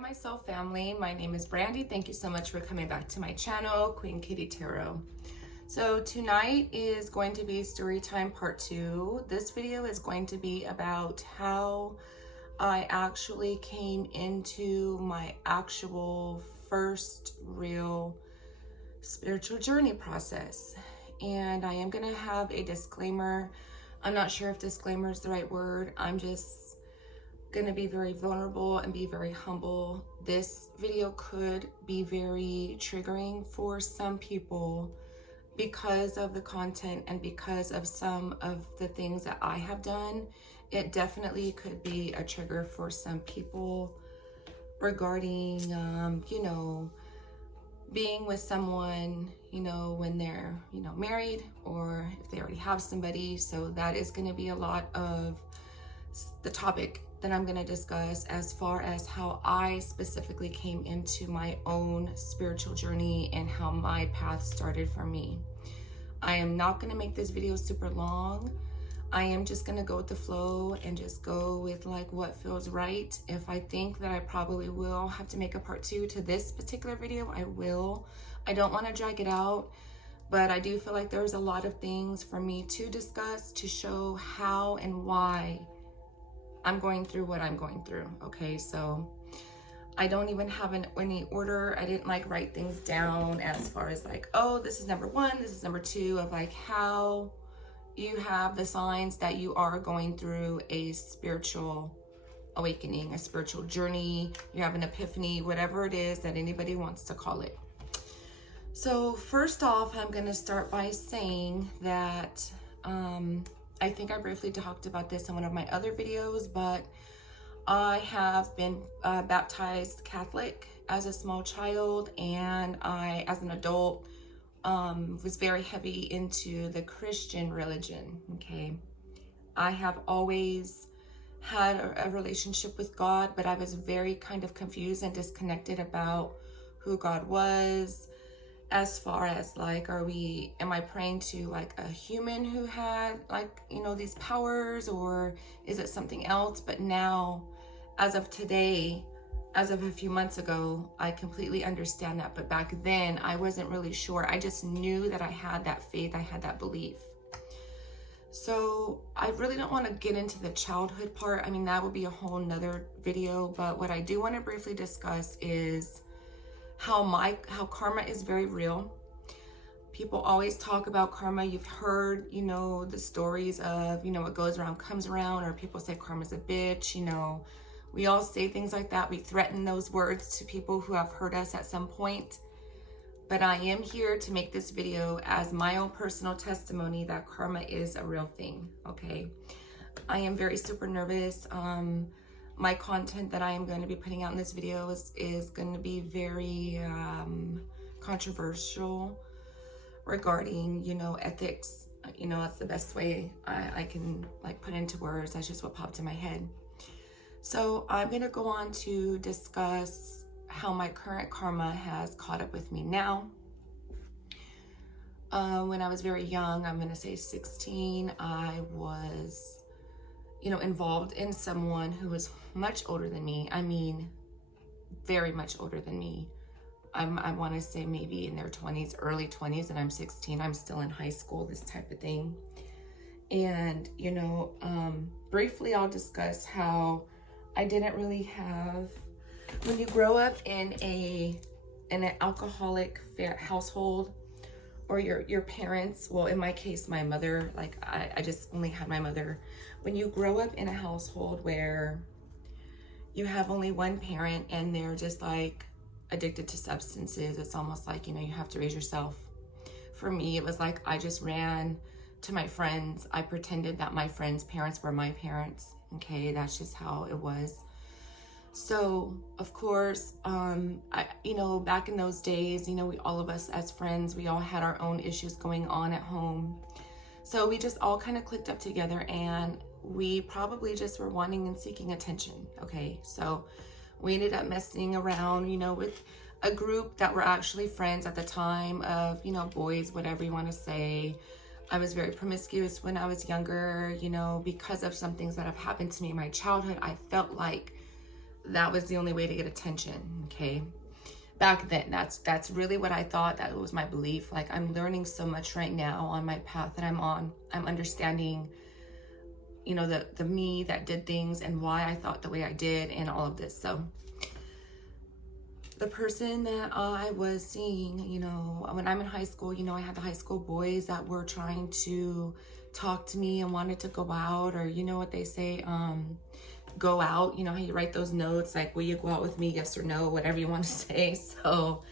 my soul family. My name is Brandy. Thank you so much for coming back to my channel, Queen Kitty Tarot. So tonight is going to be story time part 2. This video is going to be about how I actually came into my actual first real spiritual journey process. And I am going to have a disclaimer. I'm not sure if disclaimer is the right word. I'm just going to be very vulnerable and be very humble. This video could be very triggering for some people because of the content and because of some of the things that I have done. It definitely could be a trigger for some people regarding, being with someone, when they're, married, or if they already have somebody. So that is going to be a lot of the topic that I'm going to discuss as far as how I specifically came into my own spiritual journey and how my path started for me. I am not going to make this video super long. I am just going to go with the flow and just go with like what feels right. If I think that I probably will have to make a part 2 to this particular video, I will. I don't want to drag it out, but I do feel like there's a lot of things for me to discuss to show how and why I'm going through what I'm going through. Okay, so I don't even have any order. I didn't like write things down as far as like, oh, this is number 1, this is number 2, of like how you have the signs that you are going through a spiritual awakening, a spiritual journey, you have an epiphany, whatever it is that anybody wants to call it. So first off, I'm going to start by saying that I think I briefly talked about this in one of my other videos, but I have been baptized Catholic as a small child, and I, as an adult, was very heavy into the Christian religion, okay? I have always had a relationship with God, but I was very kind of confused and disconnected about who God was, as far as like, am I praying to like a human who had like, these powers, or is it something else? But now, as of today, as of a few months ago, I completely understand that. But back then I wasn't really sure. I just knew that I had that faith, I had that belief. So I really don't want to get into the childhood part. I mean, that would be a whole nother video, but what I do want to briefly discuss is how karma is very real. People always talk about karma. You've heard, the stories of, what goes around comes around, or people say karma's a bitch, we all say things like that. We threaten those words to people who have hurt us at some point. But I am here to make this video as my own personal testimony that karma is a real thing, okay? I am very super nervous. My content that I am going to be putting out in this video is going to be very controversial regarding, ethics. That's the best way I can like put into words. That's just what popped in my head. So I'm going to go on to discuss how my current karma has caught up with me now. When I was very young, I'm going to say 16, I was involved in someone who was much older than me. I mean, very much older than me. I want to say maybe in their 20s, early 20s, and I'm 16. I'm still in high school, this type of thing. And, briefly, I'll discuss how I didn't really have, when you grow up in an alcoholic household, or your parents, well, in my case, my mother, like I just only had my mother. When you grow up in a household where you have only one parent and they're just like addicted to substances, it's almost like, you have to raise yourself. For me, it was like I just ran to my friends. I pretended that my friends' parents were my parents. Okay, that's just how it was. So, of course, back in those days, all of us as friends, we all had our own issues going on at home. So we just all kind of clicked up together, and we probably just were wanting and seeking attention. Okay, so we ended up messing around, with a group that were actually friends at the time of, boys, whatever you want to say. I was very promiscuous when I was younger, because of some things that have happened to me in my childhood. I felt like that was the only way to get attention, okay? Back then, that's really what I thought. That was my belief. Like, I'm learning so much right now on my path that I'm on. I'm understanding, you know, the me that did things and why I thought the way I did and all of this. So the person that I was seeing, you know, when I'm in high school, you know, I had the high school boys that were trying to talk to me and wanted to go out, or you know what they say, go out, you know how you write those notes, like, will you go out with me, yes or no, whatever you want to say. So,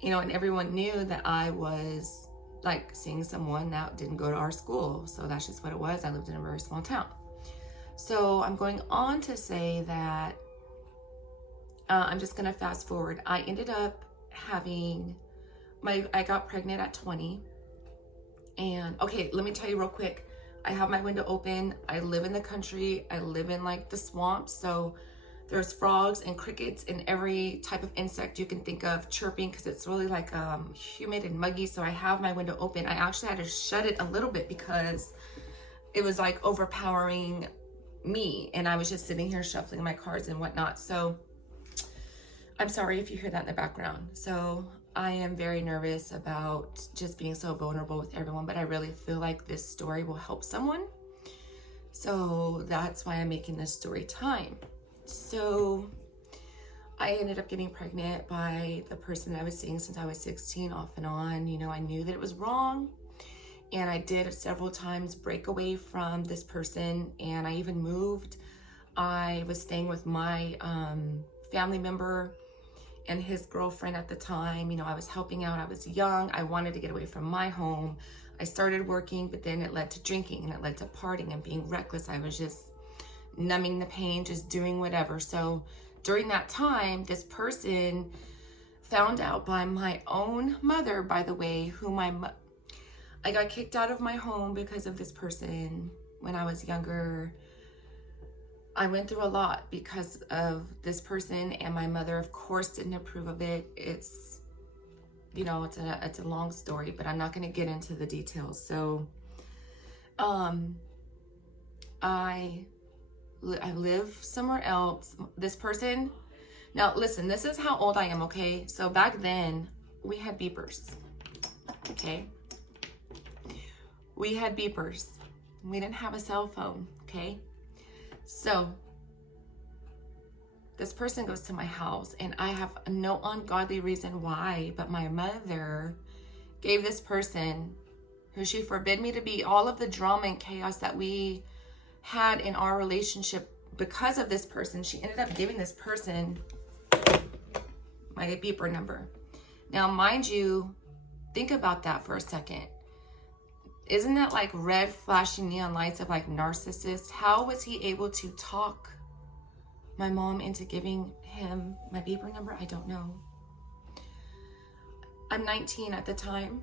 you know, and everyone knew that I was like seeing someone that didn't go to our school. So that's just what it was. I lived in a very small town. So I'm going on to say that I'm just gonna fast forward. I ended up having I got pregnant at 20. And okay, let me tell you real quick. I have my window open. I live in the country. I live in like the swamps. So there's frogs and crickets and every type of insect you can think of chirping, because it's really like humid and muggy. So I have my window open. I actually had to shut it a little bit because it was like overpowering me. And I was just sitting here shuffling my cards and whatnot. So I'm sorry if you hear that in the background. So I am very nervous about just being so vulnerable with everyone, but I really feel like this story will help someone. So that's why I'm making this story time. So I ended up getting pregnant by the person that I was seeing since I was 16, off and on. You know, I knew that it was wrong. And I did several times break away from this person, and I even moved. I was staying with my family member and his girlfriend at the time. You know, I was helping out. I was young. I wanted to get away from my home. I started working, but then it led to drinking and it led to partying and being reckless. I was just numbing the pain, just doing whatever. So during that time, this person found out by my own mother, by the way, who I got kicked out of my home because of this person when I was younger. I went through a lot because of this person, and my mother, of course, didn't approve of it. It's, you know, it's a long story, but I'm not going to get into the details. So, I live somewhere else. This person, now listen, this is how old I am, okay? So back then, we had beepers, okay? We had beepers. We didn't have a cell phone, okay? So this person goes to my house, and I have no ungodly reason why, but my mother gave this person, who she forbid me to be, all of the drama and chaos that we had in our relationship because of this person. She ended up giving this person my beeper number. Now, mind you, think about that for a second. Isn't that like red flashing neon lights of like narcissist? How was he able to talk my mom into giving him my beeper number? I don't know. I'm 19 at the time.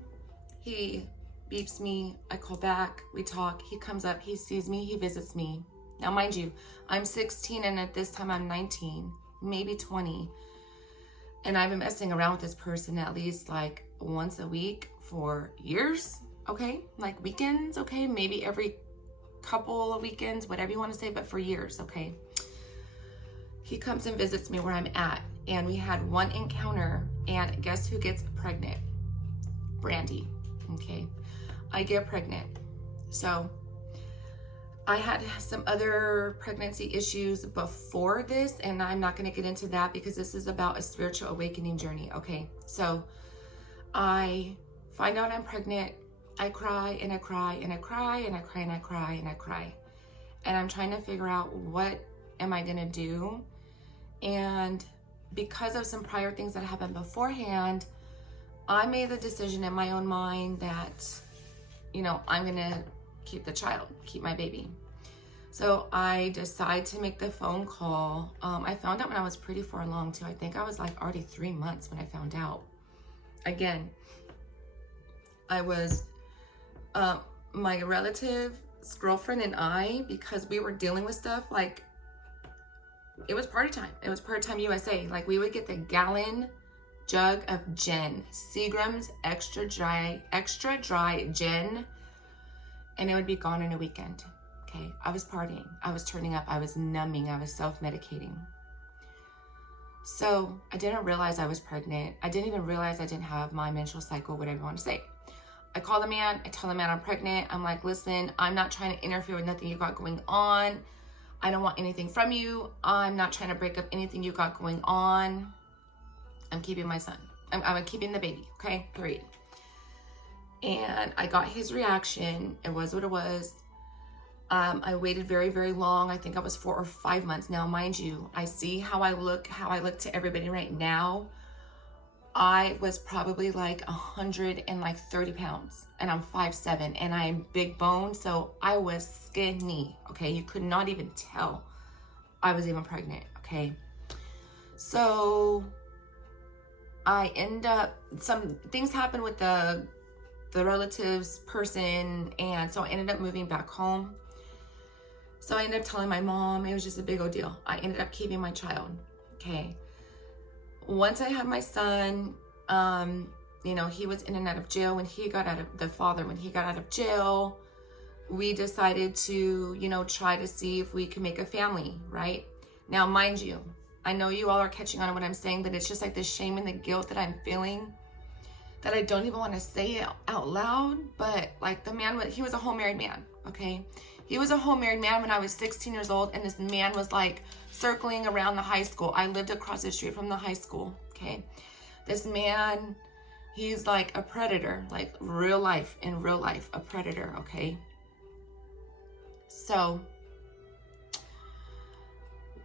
He beeps me. I call back. We talk. He comes up. He sees me. He visits me. Now, mind you, I'm 16, and at this time I'm 19, maybe 20. And I've been messing around with this person at least like once a week for years. Okay, like weekends, okay, maybe every couple of weekends, whatever you want to say, but for years, okay. He comes and visits me where I'm at, and we had one encounter, and guess who gets pregnant? Brandy, okay. I get pregnant. So I had some other pregnancy issues before this, and I'm not going to get into that because this is about a spiritual awakening journey, okay. So I find out I'm pregnant. I cry and I cry and I cry and I cry and I cry and I cry. And I'm trying to figure out, what am I gonna do? And because of some prior things that happened beforehand, I made the decision in my own mind that, you know, I'm gonna keep the child, keep my baby. So I decide to make the phone call. I found out when I was pretty far along too. I think I was like already 3 months when I found out. Again, I was my relative's girlfriend and I, because we were dealing with stuff, like, it was party time. It was party time USA. Like, we would get the gallon jug of gin, Seagram's extra dry gin, and it would be gone in a weekend. Okay, I was partying. I was turning up. I was numbing. I was self-medicating. So I didn't realize I was pregnant. I didn't even realize I didn't have my menstrual cycle, whatever you want to say. I call the man, I tell the man I'm pregnant. I'm like, listen, I'm not trying to interfere with nothing you got going on. I don't want anything from you. I'm not trying to break up anything you got going on. I'm keeping my son. I'm keeping the baby, okay? Period. And I got his reaction. It was what it was. I waited very, very long. I think I was 4 or 5 months. Now, mind you, I see how I look to everybody right now. I was probably like 130 pounds, and I'm 5'7", and I'm big bone, so I was skinny, okay? You could not even tell I was even pregnant, okay? So I end up, some things happened with the relatives person, and so I ended up moving back home. So I ended up telling my mom. It was just a big old deal. I ended up keeping my child, okay? Once I had my son, you know, he was in and out of jail when he got out of jail. We decided to, you know, try to see if we can make a family, right? Now, mind you, I know you all are catching on to what I'm saying, but it's just like the shame and the guilt that I'm feeling that I don't even want to say it out loud. But like the man, he was a home married man, okay? He was a home married man when I was 16 years old, and this man was like circling around the high school. I lived across the street from the high school, okay? This man, he's like a predator, like in real life, a predator, okay? So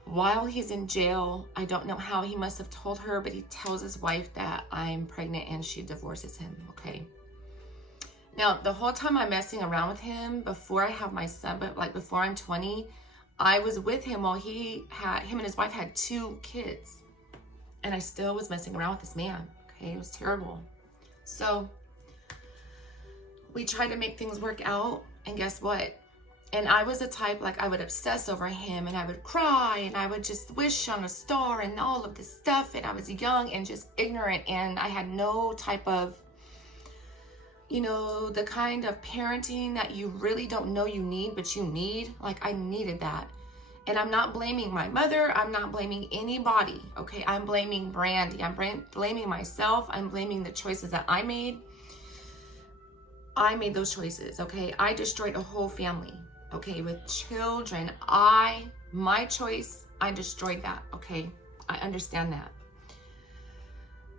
while he's in jail, I don't know how he must have told her, but he tells his wife that I'm pregnant and she divorces him, okay? Now, the whole time I'm messing around with him, before I have my son, but like before I'm 20, I was with him while him and his wife had 2 kids. And I still was messing around with this man, okay? It was terrible. So we tried to make things work out, and guess what? And I was a type, like I would obsess over him, and I would cry, and I would just wish on a star and all of this stuff. And I was young and just ignorant, and I had no type of, you know, the kind of parenting that you really don't know you need, but you need. Like I needed that. And I'm not blaming my mother. I'm not blaming anybody, okay? I'm blaming Brandy. I'm blaming myself. I'm blaming the choices that I made. I made those choices, okay? I destroyed a whole family, okay, with children. My choice, I destroyed that, okay? I understand that.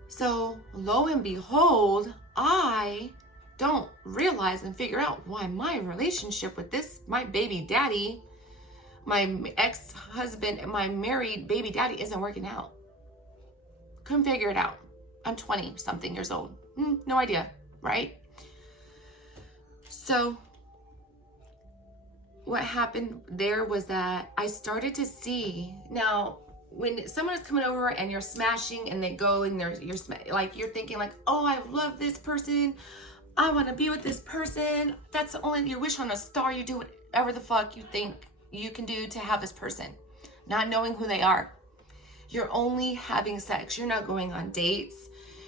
So lo and behold, I don't realize and figure out why my relationship with my baby daddy, my ex-husband, my married baby daddy isn't working out. Couldn't figure it out. I'm 20 something years old. No idea, right? So what happened there was that I started to see, now when someone is coming over and you're smashing and they go and you're thinking like, oh, I love this person, I want to be with this person. That's the only, you wish on a star. You do whatever the fuck you think you can do to have this person, not knowing who they are. You're only having sex. You're not going on dates.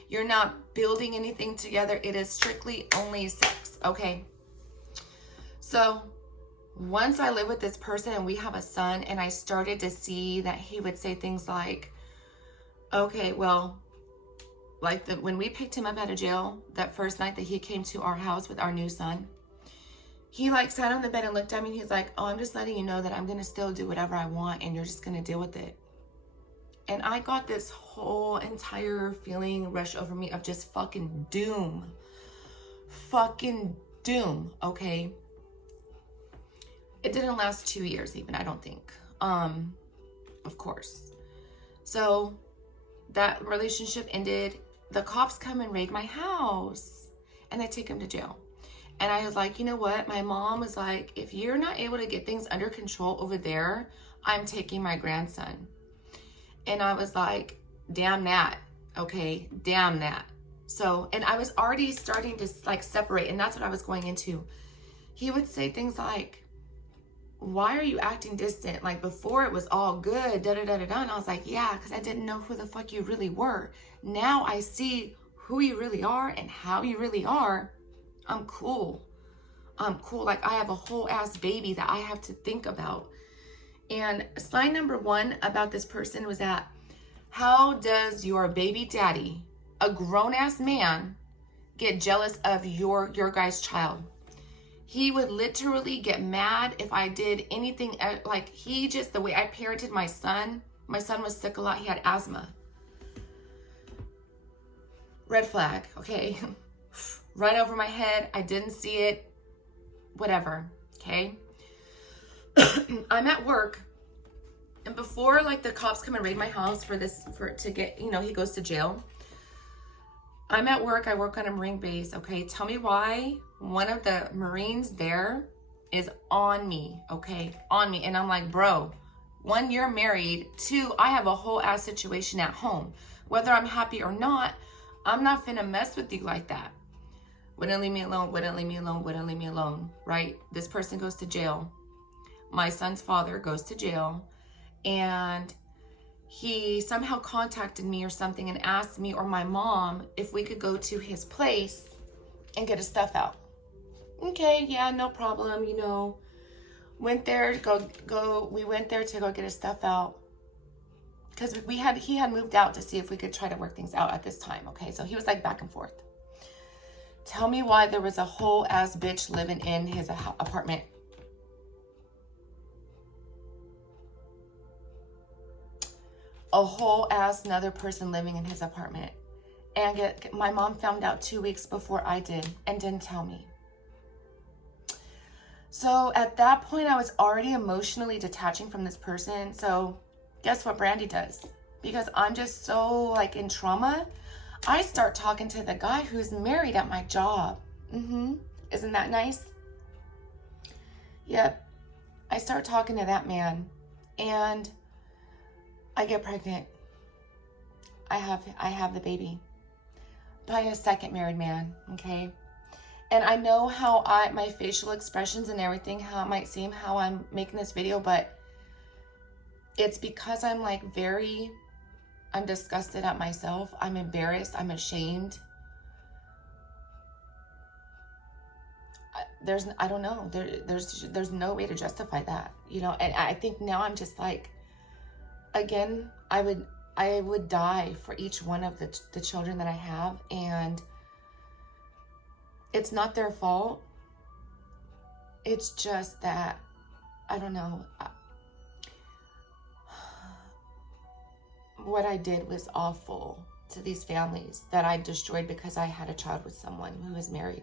You're not building anything together. It is strictly only sex, okay? So once I live with this person and we have a son, and I started to see that he would say things like, okay, well, like when we picked him up out of jail, that first night that he came to our house with our new son, he like sat on the bed and looked at me, and he's like, oh, I'm just letting you know that I'm going to still do whatever I want, and you're just going to deal with it. And I got this whole entire feeling rush over me of just fucking doom. Fucking doom, okay? It didn't last 2 years even, I don't think. Of course. So that relationship ended. The cops come and raid my house, and they take him to jail. And I was like, you know what? My mom was like, if you're not able to get things under control over there, I'm taking my grandson. And I was like, damn that, okay? Damn that. So, and I was already starting to like separate, and that's what I was going into. He would say things like, why are you acting distant? Like before it was all good, da-da-da-da-da. And I was like, yeah, because I didn't know who the fuck you really were. Now I see who you really are and how you really are. I'm cool. Like I have a whole ass baby that I have to think about. And sign number 1 about this person was that How does your baby daddy, a grown-ass man, get jealous of your guy's child? He would literally get mad if I did anything. Like, he just, the way I parented my son was sick a lot. He had asthma. Red flag, okay? Right over my head. I didn't see it. Whatever, okay? I'm at work, and before like the cops come and raid my house to get, you know, he goes to jail. I'm at work. I work on a Marine base, okay? Tell me why one of the Marines there is on me, okay? On me. And I'm like, bro, one, you're married. Two, I have a whole ass situation at home. Whether I'm happy or not, I'm not finna mess with you like that. Wouldn't leave me alone, wouldn't leave me alone, wouldn't leave me alone, right? This person goes to jail. My son's father goes to jail, and he somehow contacted me or something and asked me or my mom if we could go to his place and get his stuff out. Okay, yeah, no problem, you know. Went there, we went there to go get his stuff out. Because he had moved out to see if we could try to work things out at this time, okay? So he was like back and forth. Tell me why there was a whole ass bitch living in his apartment. A whole ass another person living in his apartment. And my mom found out 2 weeks before I did and didn't tell me. So at that point, I was already emotionally detaching from this person. So guess what Brandy does? Because I'm just so like in trauma, I start talking to the guy who's married at my job. Isn't that nice? Yep. I start talking to that man, and I get pregnant. I have the baby by a second married man, okay? And I know how my facial expressions and everything, how it might seem, how I'm making this video, but it's because I'm like I'm disgusted at myself. I'm embarrassed. I'm ashamed. I don't know. There's no way to justify that, you know? And I think now I'm just like, again, I would die for each one of the children that I have, and it's not their fault. It's just that, I don't know. What I did was awful to these families that I destroyed because I had a child with someone who was married.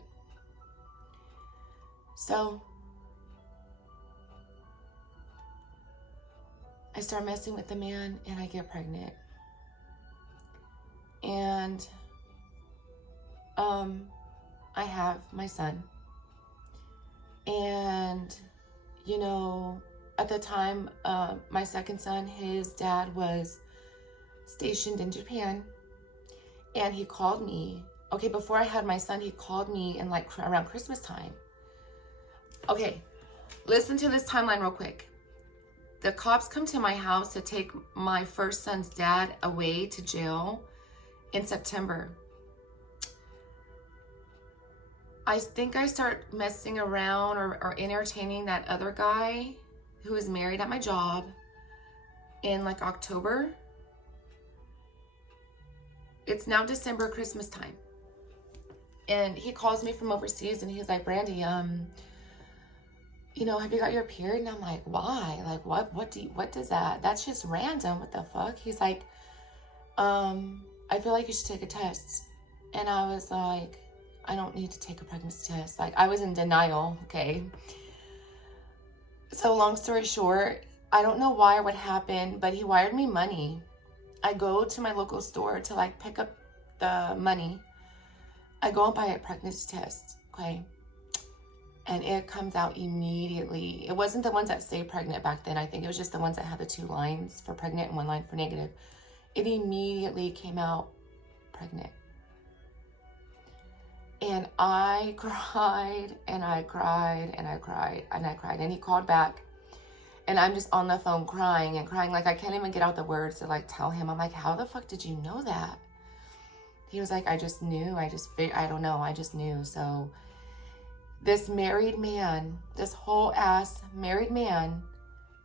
So I start messing with the man, and I get pregnant. And I have my son. And, you know, at the time, my second son, his dad was stationed in Japan, and he called me. Okay, before I had my son, he called me in like around Christmas time. Okay, listen to this timeline real quick. The cops come to my house to take my first son's dad away to jail in September. I think I start messing around or entertaining that other guy who is married at my job in like October. It's now December, Christmas time. And he calls me from overseas, and he's like, Brandy, you know, have you got your period? And I'm like, why? Like, what does that? That's just random. What the fuck? He's like, I feel like you should take a test. And I was like, I don't need to take a pregnancy test. Like, I was in denial, okay? So long story short, I don't know why or what happened, but he wired me money. I go to my local store to like pick up the money. I go and buy a pregnancy test, okay? And it comes out immediately. It wasn't the ones that say pregnant back then. I think it was just the ones that had the 2 lines for pregnant and 1 line for negative. It immediately came out pregnant. And I cried, and I cried, and I cried, and I cried. And he called back, and I'm just on the phone crying and crying. Like, I can't even get out the words to like tell him. I'm like, how the fuck did you know that? He was like, I just knew. I don't know. I just knew. So this married man, this whole ass married man,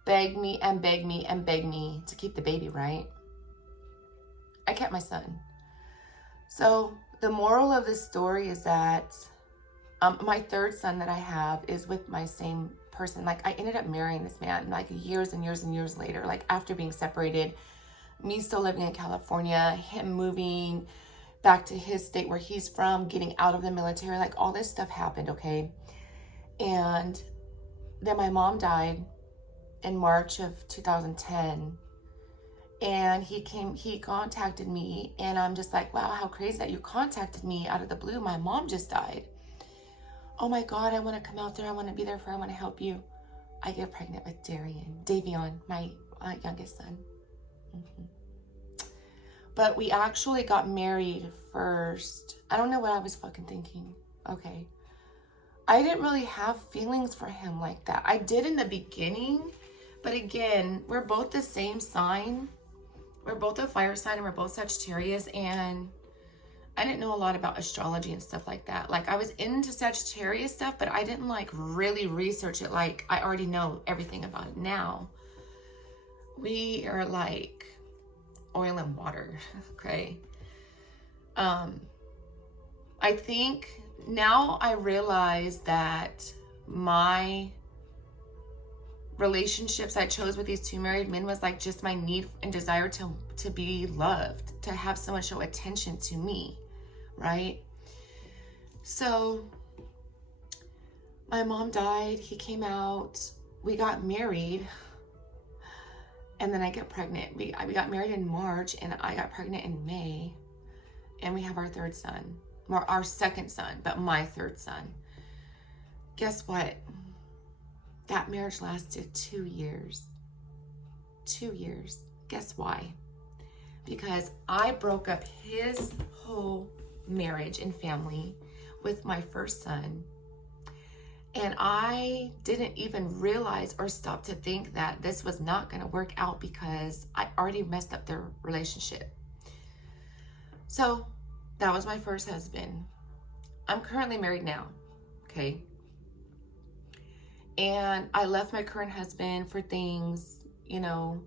begged me and begged me and begged me to keep the baby, right? I kept my son. So the moral of this story is that my third son that I have is with my same person. Like, I ended up marrying this man like years and years and years later, like after being separated, me still living in California, him moving back to his state where he's from, getting out of the military, like all this stuff happened, okay? And then my mom died in March of 2010. And he contacted me, and I'm just like, wow, how crazy that you contacted me out of the blue. My mom just died. Oh my God, I want to come out there. I want to be there for her. I want to help you. I get pregnant with Davion, my youngest son. But we actually got married first. I don't know what I was fucking thinking. Okay. I didn't really have feelings for him like that. I did in the beginning, but again, we're both the same sign. We're both a fire sign and we're both Sagittarius, and I didn't know a lot about astrology and stuff like that. Like, I was into Sagittarius stuff, but I didn't like really research it. Like, I already know everything about it now. We are like oil and water, okay? I think now I realize that my relationships I chose with these two married men was like just my need and desire to be loved, to have someone show attention to me, right? So my mom died, he came out, we got married, and then I get pregnant. We got married in March, and I got pregnant in May, and we have our third son, or our second son, but my third son. Guess what? That marriage lasted 2 years. 2 years. Guess why? Because I broke up his whole marriage and family with my first son. And I didn't even realize or stop to think that this was not going to work out because I already messed up their relationship. So that was my first husband. I'm currently married now, okay? And I left my current husband for things, you know,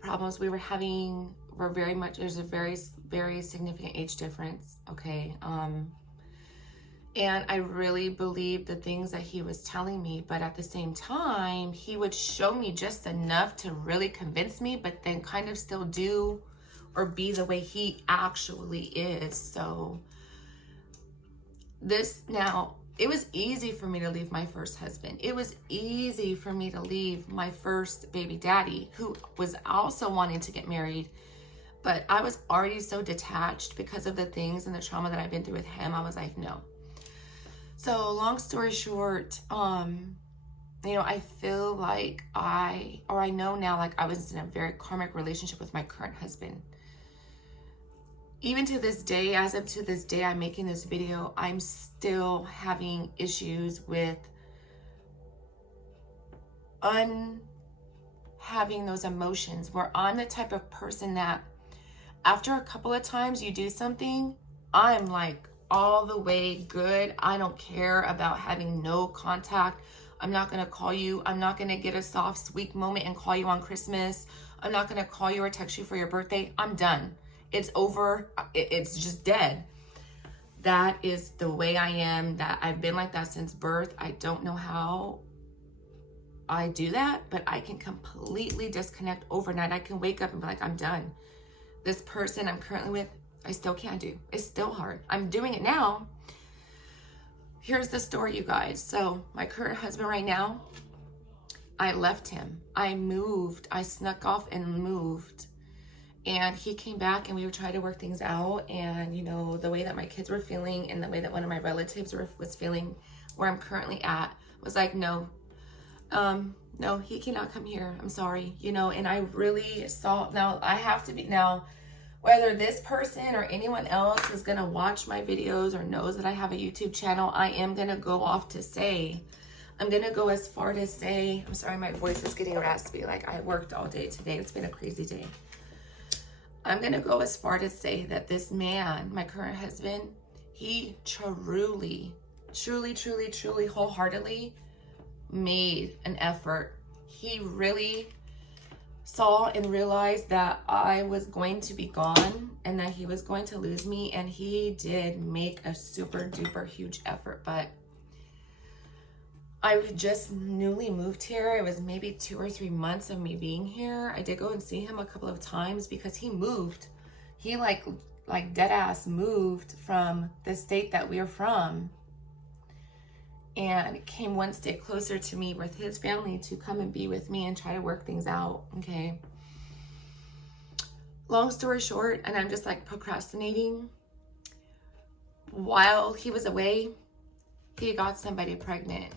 problems we were having were very much, there's a very, very significant age difference, okay? And I really believed the things that he was telling me, but at the same time, he would show me just enough to really convince me, but then kind of still do or be the way he actually is. So this now, it was easy for me to leave my first husband. It was easy for me to leave my first baby daddy, who was also wanting to get married. But I was already so detached because of the things and the trauma that I've been through with him. I was like, no. So long story short, you know, I feel like I know now, like I was in a very karmic relationship with my current husband. Even to this day, as of to this day, I'm making this video, I'm still having issues with having those emotions, where I'm the type of person that after a couple of times you do something, I'm like all the way good. I don't care about having no contact. I'm not going to call you. I'm not going to get a soft, sweet moment and call you on Christmas. I'm not going to call you or text you for your birthday. I'm done. It's over. It's just dead. That is the way I am. That I've been like that since birth. I don't know how I do that, but I can completely disconnect overnight. I can wake up and be like, I'm done. This person I'm currently with, I still can't do. It's still hard. I'm doing it now. Here's the story, you guys. So my current husband right now, I left him. I moved. I snuck off and moved. And he came back and we were trying to work things out. And, you know, the way that my kids were feeling and the way that one of my relatives was feeling where I'm currently at was like, no, no, he cannot come here. I'm sorry, you know, and I really saw, now I have to be, now, whether this person or anyone else is going to watch my videos or knows that I have a YouTube channel, I am going to go off to say, I'm going to go as far to say, I'm sorry, my voice is getting raspy. Like I worked all day today. It's been a crazy day. I'm going to go as far to say that this man, my current husband, he truly, wholeheartedly made an effort. He really saw and realized that I was going to be gone and that he was going to lose me, and he did make a super duper huge effort. But I just newly moved here. It was maybe 2 or 3 months of me being here. I did go and see him a couple of times because he moved. He like dead ass moved from the state that we're from and came one state closer to me with his family to come and be with me and try to work things out. Okay. Long story short, and I'm just like procrastinating. While he was away, he got somebody pregnant.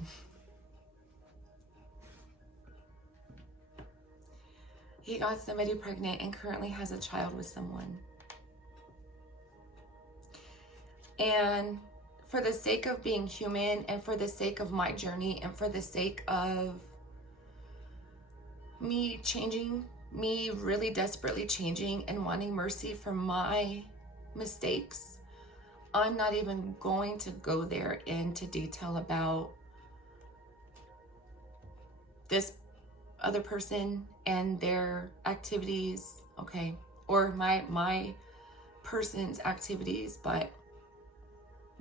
He got somebody pregnant and currently has a child with someone. And for the sake of being human, and for the sake of my journey, and for the sake of me changing, me really desperately changing and wanting mercy for my mistakes, I'm not even going to go there into detail about this other person and their activities, okay? Or my person's activities, but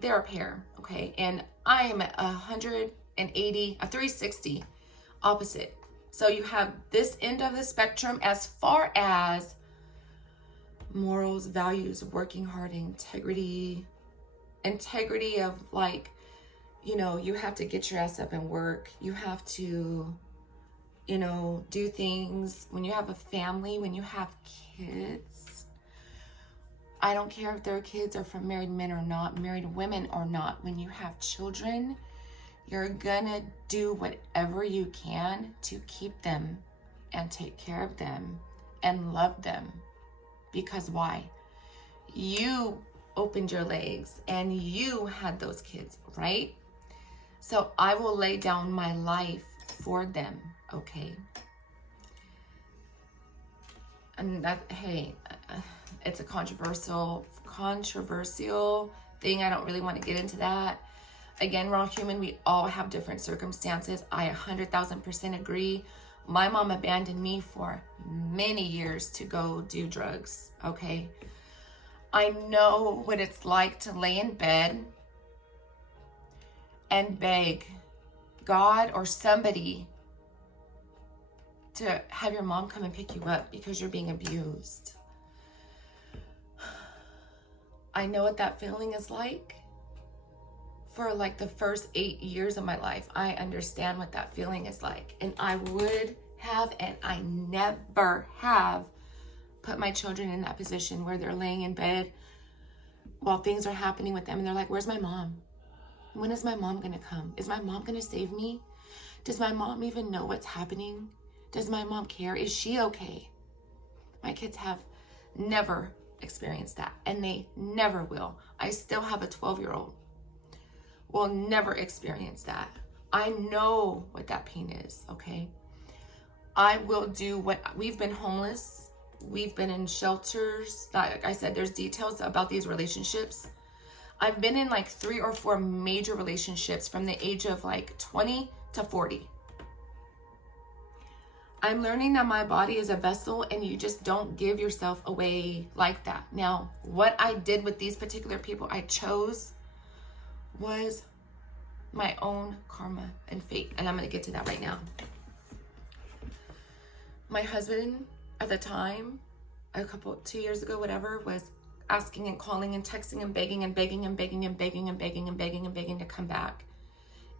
they're a pair, okay? And I'm 180, a 360 opposite. So you have this end of the spectrum as far as morals, values, working hard, integrity of like, you know, you have to get your ass up and work. You have to, you know, do things. When you have a family, when you have kids, I don't care if their kids are from married men or not, married women or not. When you have children, you're gonna do whatever you can to keep them and take care of them and love them. Because why? You opened your legs and you had those kids, right? So I will lay down my life for them, okay? And that, hey, it's a controversial thing. I don't really want to get into that. Again, we're all human. We all have different circumstances. I 100,000% agree. My mom abandoned me for many years to go do drugs, okay? I know what it's like to lay in bed and beg God or somebody to have your mom come and pick you up because you're being abused. I know what that feeling is like. For like the first 8 years of my life, I understand what that feeling is like. And I would have, and I never have, put my children in that position where they're laying in bed while things are happening with them and they're like, where's my mom? When is my mom gonna come? Is my mom gonna save me? Does my mom even know what's happening? Does my mom care? Is she okay? My kids have never experienced that, and they never will. I still have a 12-year-old. Will never experience that. I know what that pain is, okay? I will do what, we've been homeless. We've been in shelters. Like I said, there's details about these relationships. I've been in like 3 or 4 major relationships from the age of like 20 to 40. I'm learning that my body is a vessel and you just don't give yourself away like that. Now, what I did with these particular people I chose was my own karma and fate. And I'm going to get to that right now. My husband at the time, 2 years ago, whatever, was asking and calling and texting and begging and begging and begging and begging and begging and begging and begging to come back.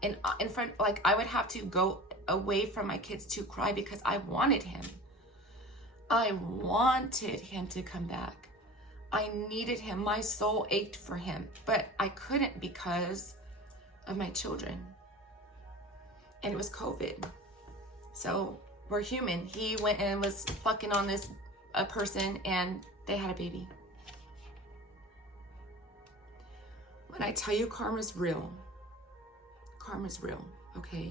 And in front, like I would have to go away from my kids to cry because I wanted him. I wanted him to come back. I needed him. My soul ached for him, but I couldn't because of my children. And it was COVID. So we're human. He went and was fucking on this person and they had a baby. When I tell you karma's real, okay?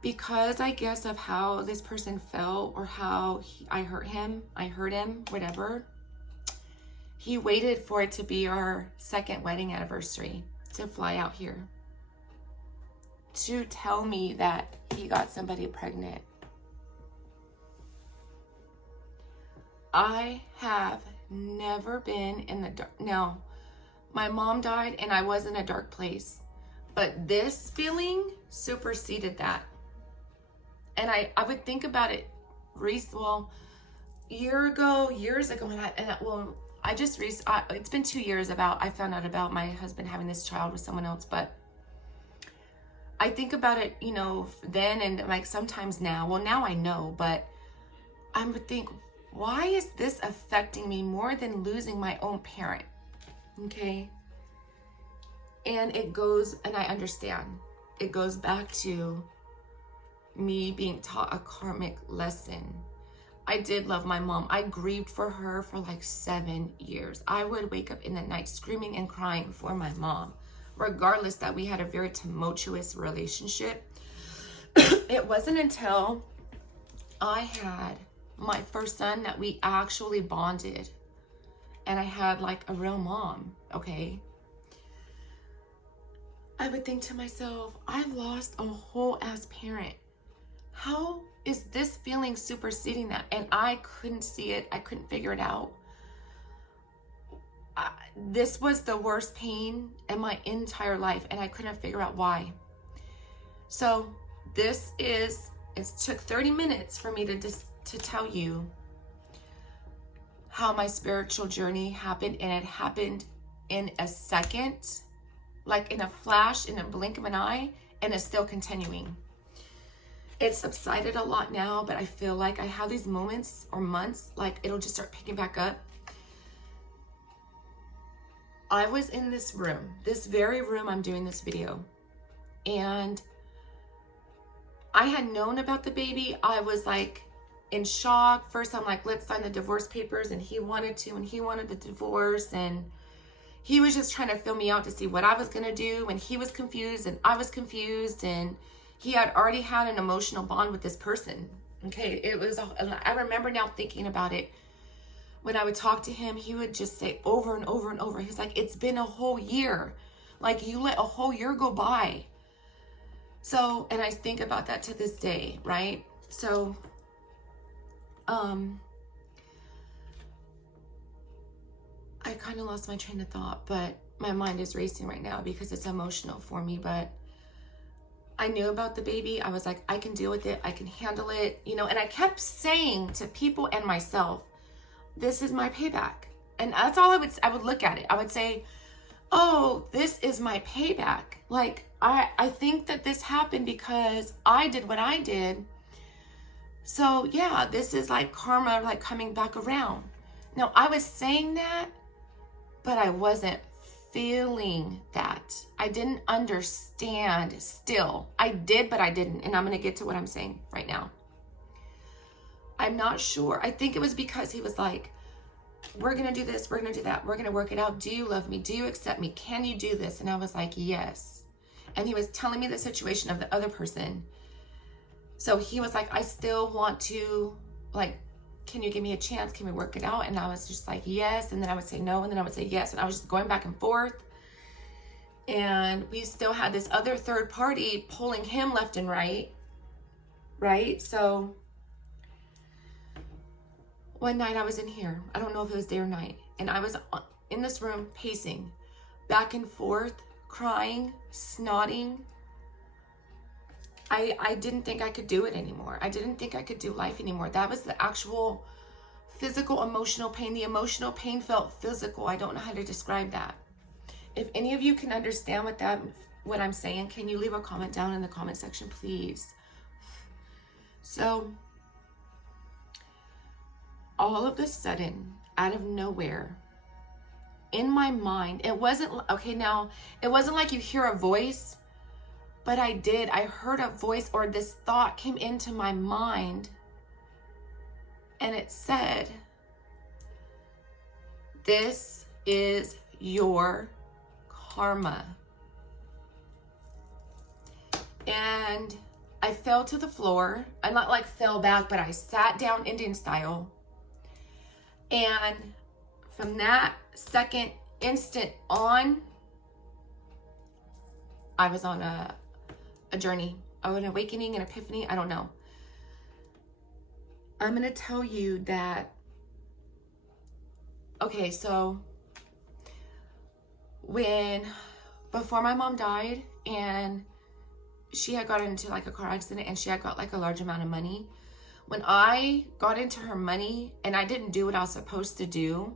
Because I guess of how this person felt or how I hurt him, whatever. He waited for it to be our 2nd wedding anniversary to fly out here to tell me that he got somebody pregnant. I have never been in the dark. Now, my mom died and I was in a dark place, but this feeling superseded that. And I would think about it, years ago, it's been 2 years I found out about my husband having this child with someone else, but I think about it, then and like sometimes now. Well, now I know, but I would think, why is this affecting me more than losing my own parent? Okay. And I understand. It goes back to me being taught a karmic lesson. I did love my mom. I grieved for her for like 7 years. I would wake up in the night screaming and crying for my mom, regardless that we had a very tumultuous relationship. It wasn't until I had my first son that we actually bonded and I had like a real mom, okay? I would think to myself, I lost a whole ass parent. How is this feeling superseding that? And I couldn't see it. I couldn't figure it out. This was the worst pain in my entire life, and I couldn't figure out why. So it took 30 minutes for me to tell you how my spiritual journey happened, and it happened in a second, like in a flash, in a blink of an eye, and it's still continuing. It's subsided a lot now, but I feel like I have these moments or months, like it'll just start picking back up. I was in this very room I'm doing this video, and I had known about the baby. I was like in shock. First, I'm like, let's sign the divorce papers, and he wanted the divorce, and he was just trying to fill me out to see what I was gonna do, and he was confused, and I was confused, and he had already had an emotional bond with this person. Okay, I remember now thinking about it. When I would talk to him, he would just say over and over and over, he's like, it's been a whole year. Like, you let a whole year go by. So, and I think about that to this day, right? So, I kind of lost my train of thought, but my mind is racing right now because it's emotional for me. But I knew about the baby. I was like, I can deal with it. I can handle it, and I kept saying to people and myself, this is my payback. And that's all I would look at it. I would say, oh, this is my payback. Like, I think that this happened because I did what I did. So yeah, this is like karma, like coming back around. Now, I was saying that, but I wasn't feeling that. I didn't understand still. I did, but I didn't. And I'm going to get to what I'm saying right now. I'm not sure. I think it was because he was like, we're going to do this. We're going to do that. We're going to work it out. Do you love me? Do you accept me? Can you do this? And I was like, yes. And he was telling me the situation of the other person. So he was like, I still want to, like, can you give me a chance? Can we work it out? And I was just like, yes. And then I would say no. And then I would say yes. And I was just going back and forth. And we still had this other third party pulling him left and right. Right? So one night I was in here. I don't know if it was day or night. And I was in this room pacing back and forth, crying, snotting. I didn't think I could do it anymore. I didn't think I could do life anymore. That was the actual physical, emotional pain. The emotional pain felt physical. I don't know how to describe that. If any of you can understand what I'm saying, can you leave a comment down in the comment section, please? So, all of a sudden, out of nowhere, in my mind, it wasn't like you hear a voice, but I heard a voice, or this thought came into my mind, and it said, this is your karma. And I fell to the floor. I not like fell back, but I sat down Indian style. And from that second instant on, I was on a journey, an awakening, an epiphany, I don't know. I'm going to tell you that Okay, so before my mom died and she had gotten into like a car accident and she had got like a large amount of money, when I got into her money and I didn't do what I was supposed to do,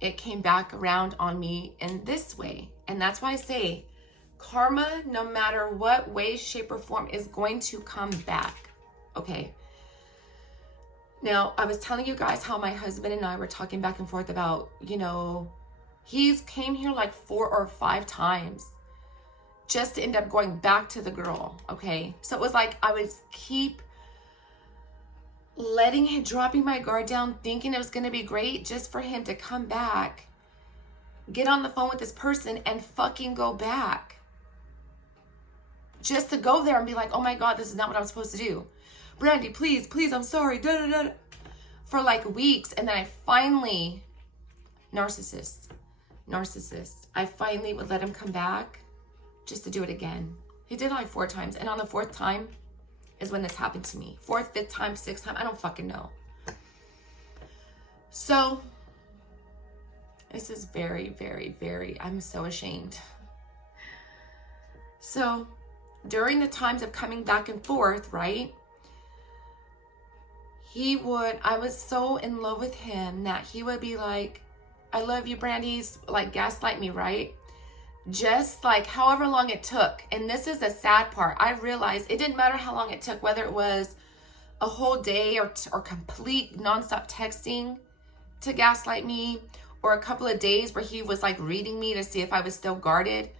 it came back around on me in this way. And that's why I say karma, no matter what way, shape, or form, is going to come back. Okay. Now, I was telling you guys how my husband and I were talking back and forth about, he's came here like 4 or 5 times just to end up going back to the girl. Okay. So it was like I would keep dropping my guard down, thinking it was going to be great just for him to come back, get on the phone with this person and fucking go back. Just to go there and be like, oh my God, this is not what I'm supposed to do. Brandy, please, I'm sorry. Da, da, da. For like weeks. And then I finally, narcissist. I finally would let him come back just to do it again. He did it like 4 times. And on the 4th time is when this happened to me. 4th, 5th time, 6th time. I don't fucking know. So this is very, very, very, I'm so ashamed. So during the times of coming back and forth, right? I was so in love with him that he would be like, I love you, Brandy's, like gaslight me, right? Just like however long it took. And this is the sad part. I realized it didn't matter how long it took, whether it was a whole day or complete nonstop texting to gaslight me, or a couple of days where he was like reading me to see if I was still guarded,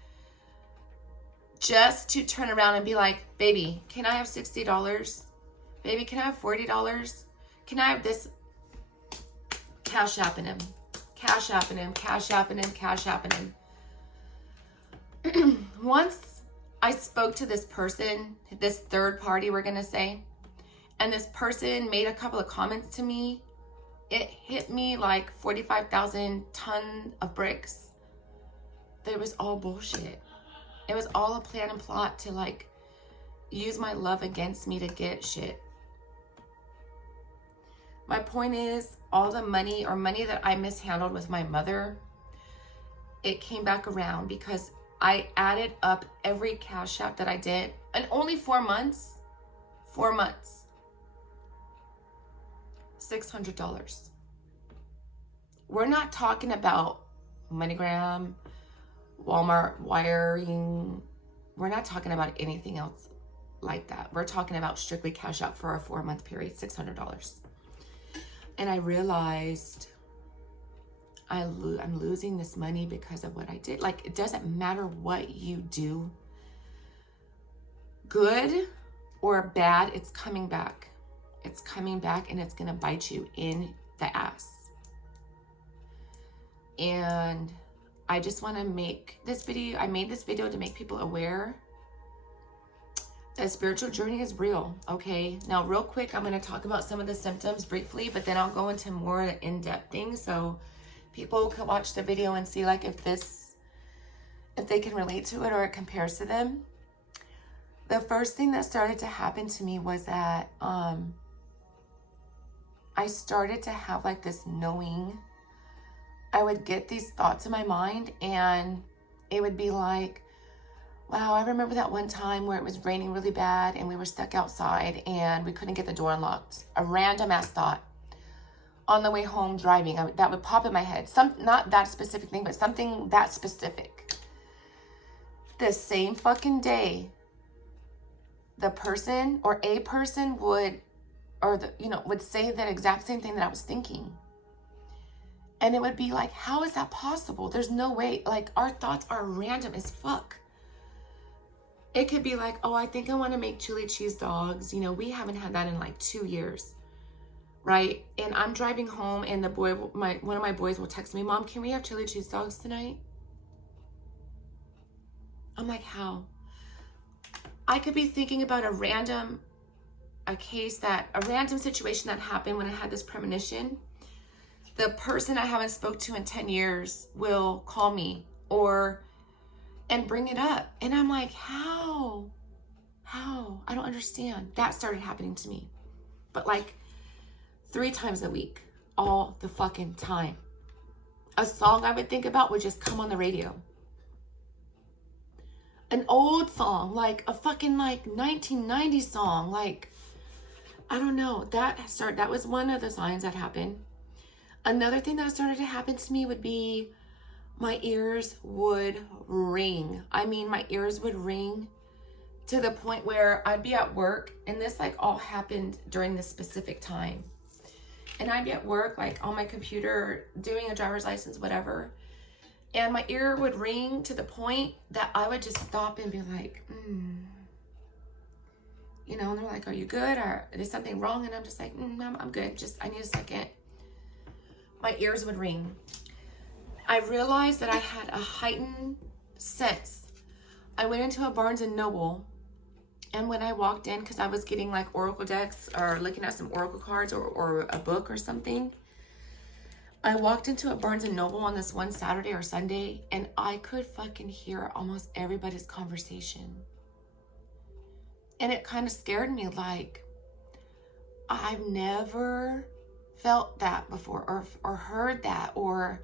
just to turn around and be like, baby, can I have $60? Baby, can I have $40? Can I have this? Cash apping him. Cash apping him. Cash apping him. Cash apping him. Once I spoke to this person, this third party, we're going to say, and this person made a couple of comments to me, it hit me like 45,000 ton of bricks. That it was all bullshit. It was all a plan and plot to like use my love against me to get shit. My point is, all the money that I mishandled with my mother, it came back around because I added up every cash app that I did, and only 4 months, $600. We're not talking about MoneyGram, Walmart wiring. We're not talking about anything else like that. We're talking about strictly cash out for a 4-month period, $600. And I realized I'm losing this money because of what I did. Like, it doesn't matter what you do, good or bad, it's coming back. It's coming back and it's gonna bite you in the ass. And I just wanna make this video, I made this video to make people aware that spiritual journey is real, okay? Now, real quick, I'm gonna talk about some of the symptoms briefly, but then I'll go into more in-depth things so people can watch the video and see like if they can relate to it or it compares to them. The first thing that started to happen to me was that I started to have like this knowing. I would get these thoughts in my mind and it would be like, wow, I remember that one time where it was raining really bad and we were stuck outside and we couldn't get the door unlocked. A random ass thought on the way home driving, that would pop in my head. Not that specific thing, but something that specific. The same fucking day, the person or a person would say that exact same thing that I was thinking. And it would be like, how is that possible? There's no way. Like, our thoughts are random as fuck. It could be like, oh, I think I want to make chili cheese dogs. We haven't had that in like 2 years, right? And I'm driving home and one of my boys will text me, Mom, can we have chili cheese dogs tonight? I'm like, how? I could be thinking about a random situation that happened when I had this premonition. The person I haven't spoke to in 10 years will call me and bring it up. And I'm like, how? I don't understand. That started happening to me. But like 3 times a week, all the fucking time. a song I would think about would just come on the radio. An old song, like a fucking like 1990 song, like, I don't know. That was one of the signs that happened. Another thing that started to happen to me would be my ears would ring. I mean, my ears would ring to the point where I'd be at work, and this like all happened during this specific time. And I'd be at work, like on my computer, doing a driver's license, whatever. And my ear would ring to the point that I would just stop and be like, you know, and they're like, are you good? Or is something wrong? And I'm just like, I'm good. I need a second. My ears would ring. I realized that I had a heightened sense. I went into a Barnes and Noble, and when I walked in, because I was getting like Oracle decks or looking at some Oracle cards or a book or something, I walked into a Barnes and Noble on this one Saturday or Sunday, and I could fucking hear almost everybody's conversation. And it kind of scared me, like, I've never felt that before or heard that, or,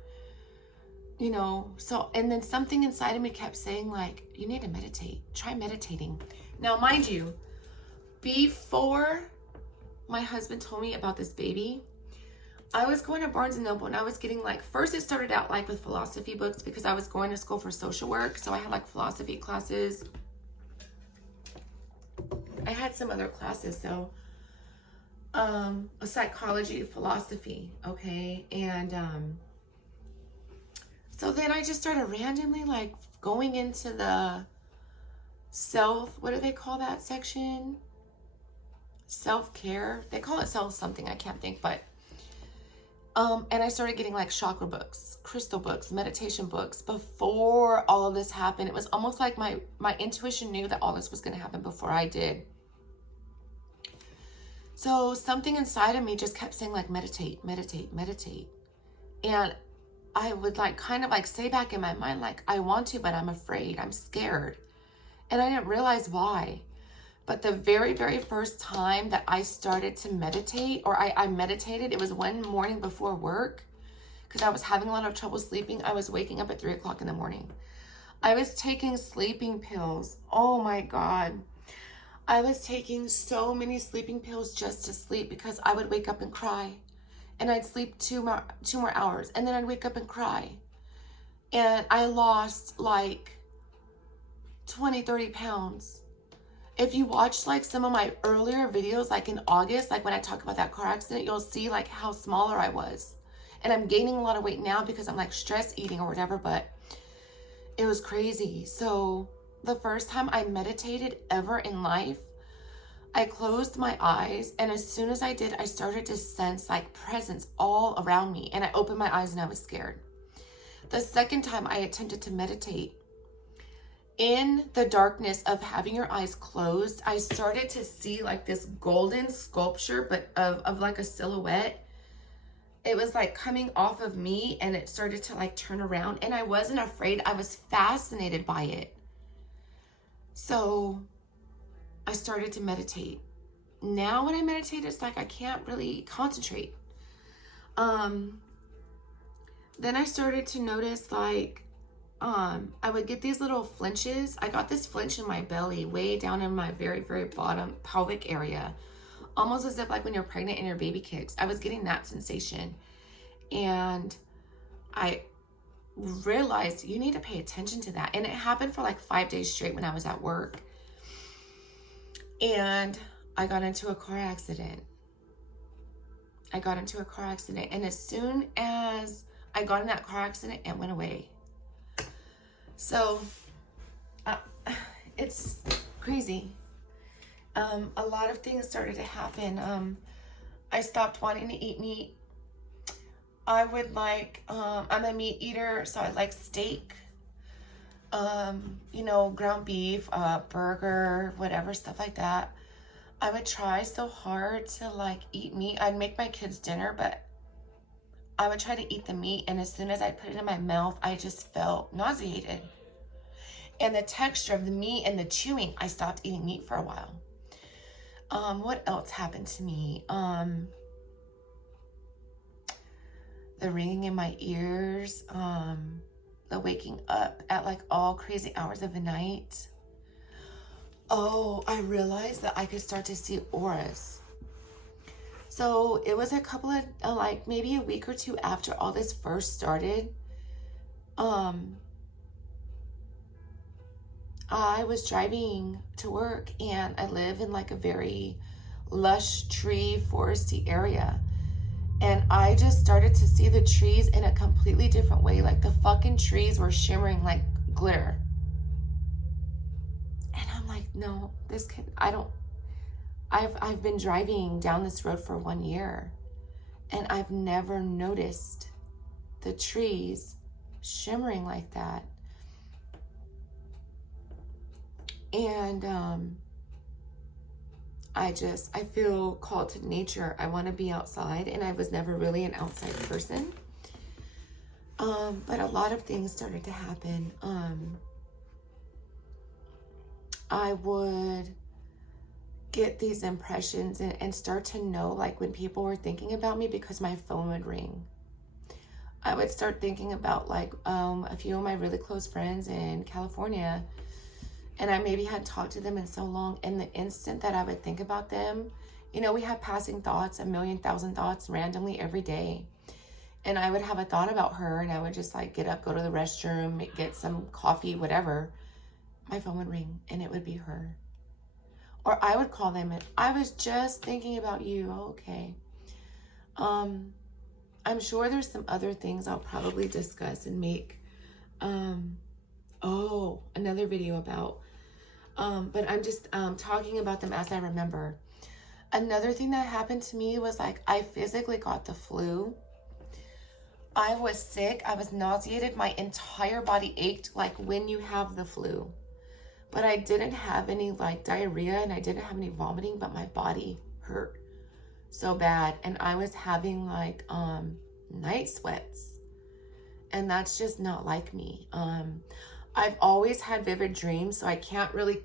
you know, so, and then something inside of me kept saying, like, you need to meditate. Try meditating. Now, mind you, before my husband told me about this baby, I was going to Barnes & Noble, and I was getting like, first it started out like with philosophy books, because I was going to school for social work. So I had like philosophy classes. I had some other classes. So a psychology, philosophy. Okay. And so then I just started randomly like going into the what do they call that section? Self-care. They call it self something. I can't think, but and I started getting like chakra books, crystal books, meditation books before all of this happened. It was almost like my intuition knew that all this was going to happen before I did. So something inside of me just kept saying like, meditate, meditate, meditate. And I would like kind of like say back in my mind, like, I want to, but I'm afraid, I'm scared. And I didn't realize why. But the very, very first time that I started to meditate, or I meditated, it was one morning before work, because I was having a lot of trouble sleeping. I was waking up at 3 o'clock in the morning. I was taking sleeping pills. Oh my God. I was taking so many sleeping pills just to sleep, because I would wake up and cry. And I'd sleep two more hours. And then I'd wake up and cry. And I lost like 20, 30 pounds. If you watch like some of my earlier videos, like in August, like when I talk about that car accident, you'll see like how smaller I was. And I'm gaining a lot of weight now because I'm like stress eating or whatever, but it was crazy. So the first time I meditated ever in life, I closed my eyes, and as soon as I did, I started to sense like presence all around me, and I opened my eyes and I was scared. The second time I attempted to meditate, in the darkness of having your eyes closed, I started to see like this golden sculpture, but of like a silhouette. It was like coming off of me, and it started to like turn around, and I wasn't afraid. I was fascinated by it. So I started to meditate. Now when I meditate, it's like I can't really concentrate. Then I started to notice like I would get these little flinches. I got this flinch in my belly, way down in my very, very bottom pelvic area. Almost as if like when you're pregnant and your baby kicks. I was getting that sensation. And I realized you need to pay attention to that. And it happened for like 5 days straight when I was at work. And I got into a car accident. And as soon as I got in that car accident, it went away. So it's crazy. A lot of things started to happen. I stopped wanting to eat meat. I would like, I'm a meat eater, so I like steak, you know, ground beef, burger, whatever, stuff like that. I would try so hard to like eat meat. I'd make my kids dinner, but I would try to eat the meat, and as soon as I put it in my mouth, I just felt nauseated. And the texture of the meat and the chewing, I stopped eating meat for a while. What else happened to me? the ringing in my ears, the waking up at like all crazy hours of the night. Oh, I realized that I could start to see auras. So it was a couple of, like maybe a week or two after all this first started. I was driving to work, and I live in like a very lush tree foresty area. And I just started to see the trees in a completely different way. Like the fucking trees were shimmering like glitter. And I'm like, no, this can, I don't, I've been driving down this road for 1 year, and I've never noticed the trees shimmering like that. And I feel called to nature. I want to be outside, and I was never really an outside person. But a lot of things started to happen. I would get these impressions and start to know like when people were thinking about me, because my phone would ring. I would start thinking about like a few of my really close friends in California, and I maybe hadn't talked to them in so long, and the instant that I would think about them, you know, we have passing thoughts, a million thousand thoughts randomly every day. And I would have a thought about her, and I would just like get up, go to the restroom, get some coffee, whatever. My phone would ring, and it would be her. Or I would call them, and I was just thinking about you. Oh, okay. I'm sure there's some other things I'll probably discuss and make another video about. But I'm just talking about them as I remember. Another thing that happened to me was like I physically got the flu. I was sick. I was nauseated. My entire body ached like when you have the flu. But I didn't have any like diarrhea, and I didn't have any vomiting, but my body hurt so bad. And I was having like night sweats, and that's just not like me. I've always had vivid dreams, so I can't really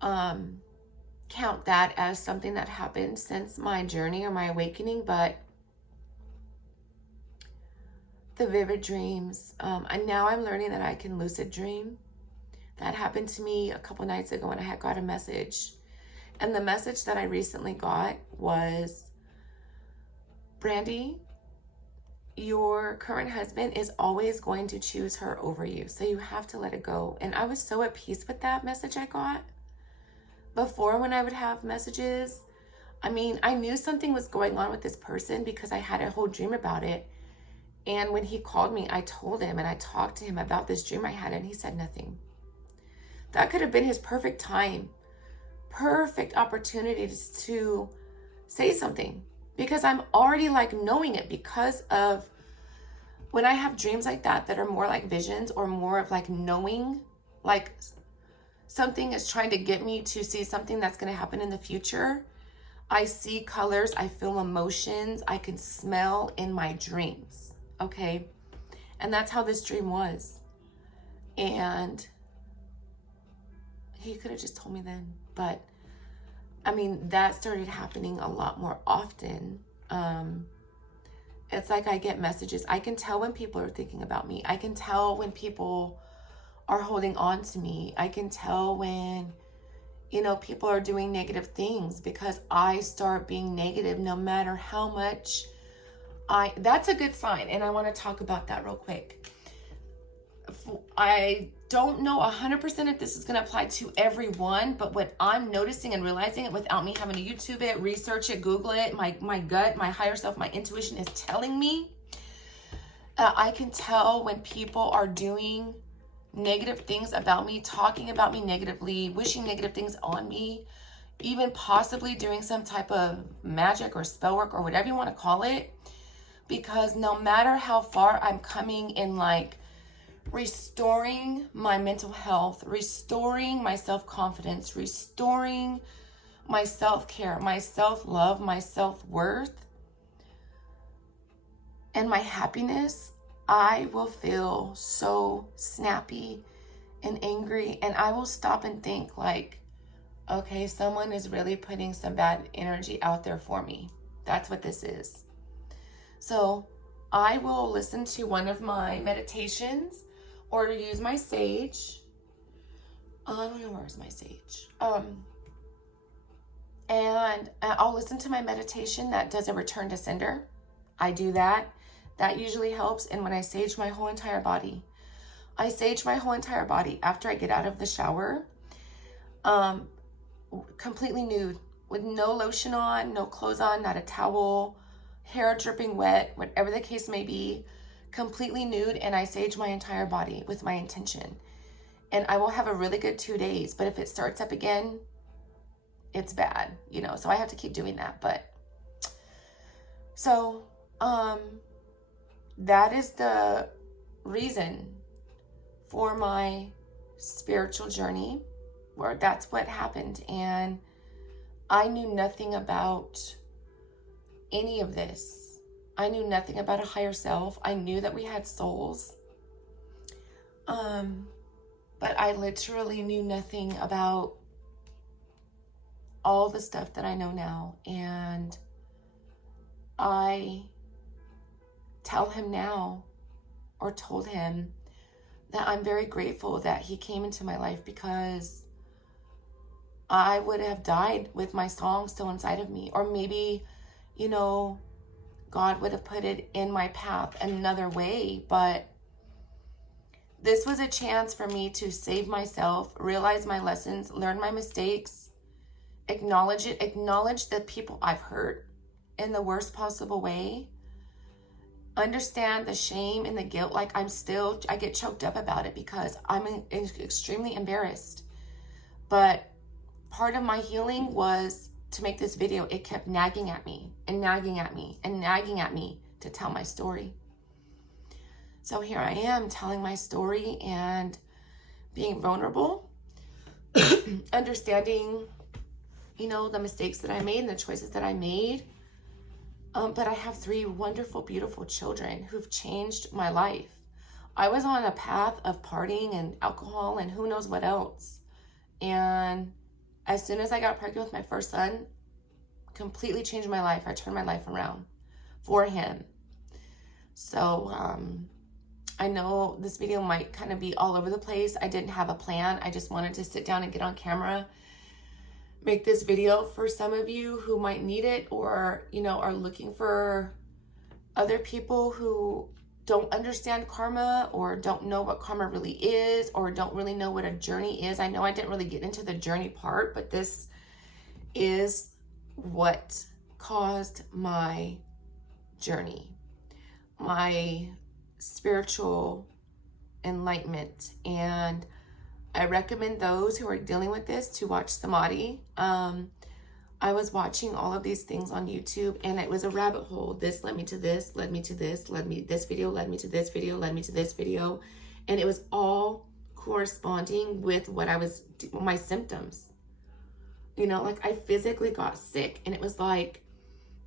count that as something that happened since my journey or my awakening. But the vivid dreams, and now I'm learning that I can lucid dream. That happened to me a couple nights ago, and I had got a message. And the message that I recently got was, Brandy, your current husband is always going to choose her over you, so you have to let it go. And I was so at peace with that message I got. Before, when I would have messages, I mean, I knew something was going on with this person because I had a whole dream about it. And when he called me, I told him, and I talked to him about this dream I had, and he said nothing. That could have been his perfect time, perfect opportunity to say something, because I'm already like knowing it, because of when I have dreams like that are more like visions or more of like knowing, like something is trying to get me to see something that's going to happen in the future. I see colors, I feel emotions, I can smell in my dreams. Okay. And that's how this dream was. And he could have just told me then, but I mean, that started happening a lot more often. It's like I get messages. I can tell when people are thinking about me. I can tell when people are holding on to me. I can tell when, you know, people are doing negative things, because I start being negative no matter how much that's a good sign. And I want to talk about that real quick. I don't know 100% if this is going to apply to everyone, but what I'm noticing and realizing it without me having to YouTube it, research it, Google it, my gut, my higher self, my intuition is telling me, I can tell when people are doing negative things about me, talking about me negatively, wishing negative things on me, even possibly doing some type of magic or spell work or whatever you want to call it. Because no matter how far I'm coming in like restoring my mental health, restoring my self-confidence, restoring my self-care, my self-love, my self-worth, and my happiness, I will feel so snappy and angry, and I will stop and think like, okay, someone is really putting some bad energy out there for me. That's what this is. So I will listen to one of my meditations or use my sage. I don't know, where's my sage? And I'll listen to my meditation that does a return to sender. I do that. That usually helps. And when I sage my whole entire body, I sage my whole entire body after I get out of the shower, completely nude, with no lotion on, no clothes on, not a towel, hair dripping wet, whatever the case may be, completely nude, and I sage my entire body with my intention. And I will have a really good 2 days, but if it starts up again, it's bad, you know, so I have to keep doing that. But so that is the reason for my spiritual journey, where that's what happened. And I knew nothing about any of this. I knew nothing about a higher self. I knew that we had souls. But I literally knew nothing about all the stuff that I know now. And I tell him now, or told him, that I'm very grateful that he came into my life, because I would have died with my song still inside of me. Or maybe, you know, God would have put it in my path another way. But this was a chance for me to save myself, realize my lessons, learn my mistakes, acknowledge it, acknowledge the people I've hurt in the worst possible way, understand the shame and the guilt. Like I get choked up about it because I'm extremely embarrassed. But part of my healing was to make this video. It kept nagging at me and nagging at me and nagging at me to tell my story. So here I am telling my story and being vulnerable, understanding, you know, the mistakes that I made and the choices that I made. But I have 3 wonderful, beautiful children who've changed my life. I was on a path of partying and alcohol and who knows what else. And as soon as I got pregnant with my first son, completely changed my life. I turned my life around for him. So I know this video might kind of be all over the place. I didn't have a plan. I just wanted to sit down and get on camera, make this video for some of you who might need it, or, you know, are looking for other people who don't understand karma, or don't know what karma really is, or don't really know what a journey is. I know I didn't really get into the journey part, but this is what caused my journey, my spiritual enlightenment. And I recommend those who are dealing with this to watch Samadhi. I was watching all of these things on YouTube, and it was a rabbit hole. This led me to this, led me to this, this video led me to this video, led me to this video. And it was all corresponding with what my symptoms. You know, like I physically got sick, and it was like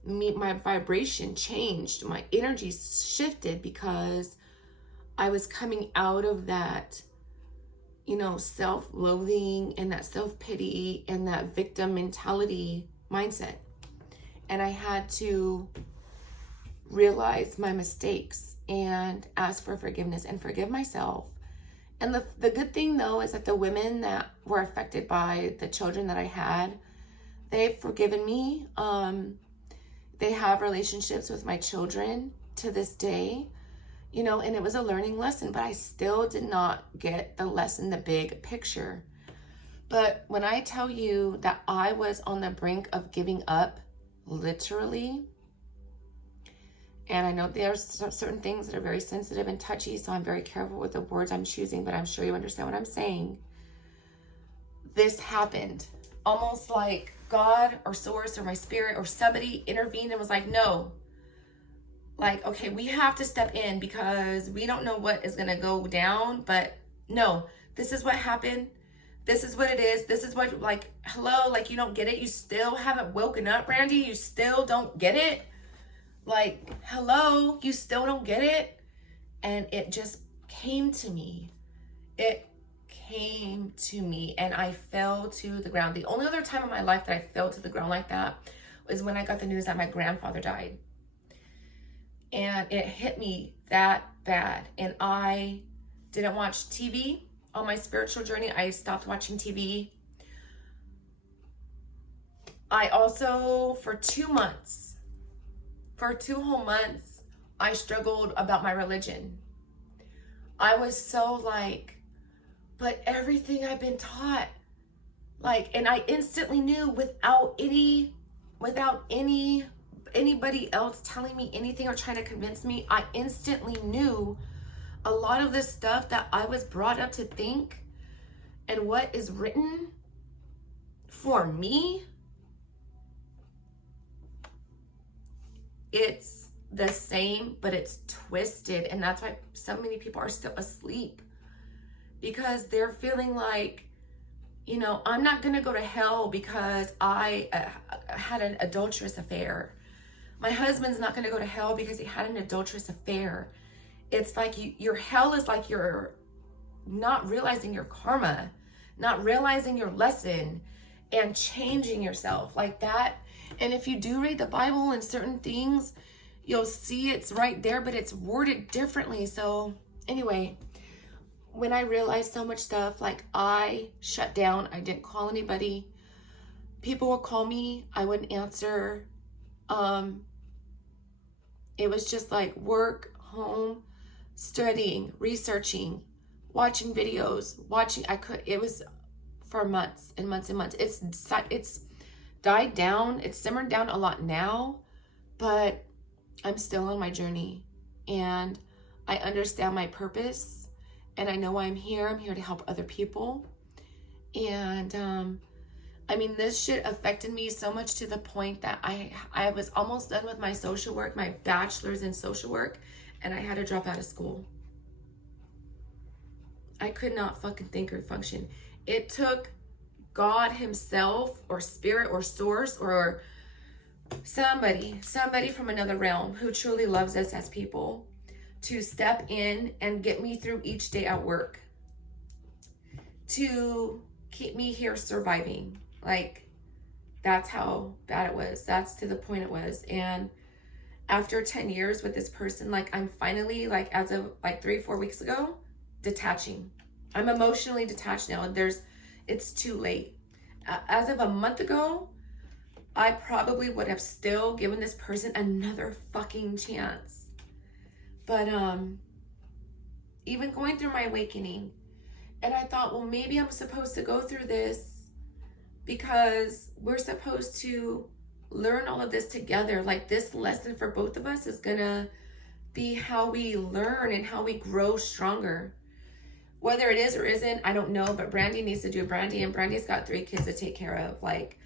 my vibration changed, my energy shifted, because I was coming out of that, you know, self-loathing and that self-pity and that victim mentality mindset. And I had to realize my mistakes and ask for forgiveness and forgive myself. And the good thing, though, is that the women that were affected by the children that I had, they've forgiven me. They have relationships with my children to this day. You know, and it was a learning lesson, but I still did not get the lesson, the big picture. But when I tell you that I was on the brink of giving up, literally, and I know there's certain things that are very sensitive and touchy, so I'm very careful with the words I'm choosing, but I'm sure you understand what I'm saying. This happened almost like God or source or my spirit or somebody intervened and was like, no. Like, okay, we have to step in because we don't know what is going to go down, but no, this is what happened. This is what it is. This is what, like, hello, like, you don't get it. You still haven't woken up, Randy. You still don't get it. Like, hello, you still don't get it. And it just came to me. It came to me, and I fell to the ground. The only other time in my life that I fell to the ground like that was when I got the news that my grandfather died. And it hit me that bad. And I didn't watch TV on my spiritual journey. I stopped watching TV. I also, for 2 whole months, I struggled about my religion. I was so like, but everything I've been taught, like, and I instantly knew without anybody else telling me anything or trying to convince me, I instantly knew a lot of this stuff that I was brought up to think and what is written for me, it's the same, but it's twisted. And that's why so many people are still asleep, because they're feeling like, you know, I'm not going to go to hell because I had an adulterous affair. My husband's not going to go to hell because he had an adulterous affair. It's like your hell is like you're not realizing your karma, not realizing your lesson, and changing yourself like that. And if you do read the Bible and certain things, you'll see it's right there, but it's worded differently. So anyway, when I realized so much stuff, like, I shut down. I didn't call anybody. People would call me, I wouldn't answer. It was just like work, home, studying, researching, watching videos, it was for months and months and months. It's died down. It's simmered down a lot now, but I'm still on my journey, and I understand my purpose, and I know why I'm here. I'm here to help other people. And I mean, this shit affected me so much to the point that I was almost done with my social work, my bachelor's in social work, and I had to drop out of school. I could not fucking think or function. It took God himself, or spirit, or source, or somebody from another realm who truly loves us as people to step in and get me through each day at work, to keep me here surviving. Like, that's how bad it was. That's to the point it was. And after 10 years with this person, like, I'm finally, like, as of like 3-4 weeks ago, detaching. I'm emotionally detached now. It's too late. As of a month ago, I probably would have still given this person another fucking chance. But even going through my awakening, and I thought, well, maybe I'm supposed to go through this because we're supposed to learn all of this together. Like, this lesson for both of us is gonna be how we learn and how we grow stronger. Whether it is or isn't, I don't know, but Brandy needs to do Brandy, and Brandy's got 3 kids to take care of. Like,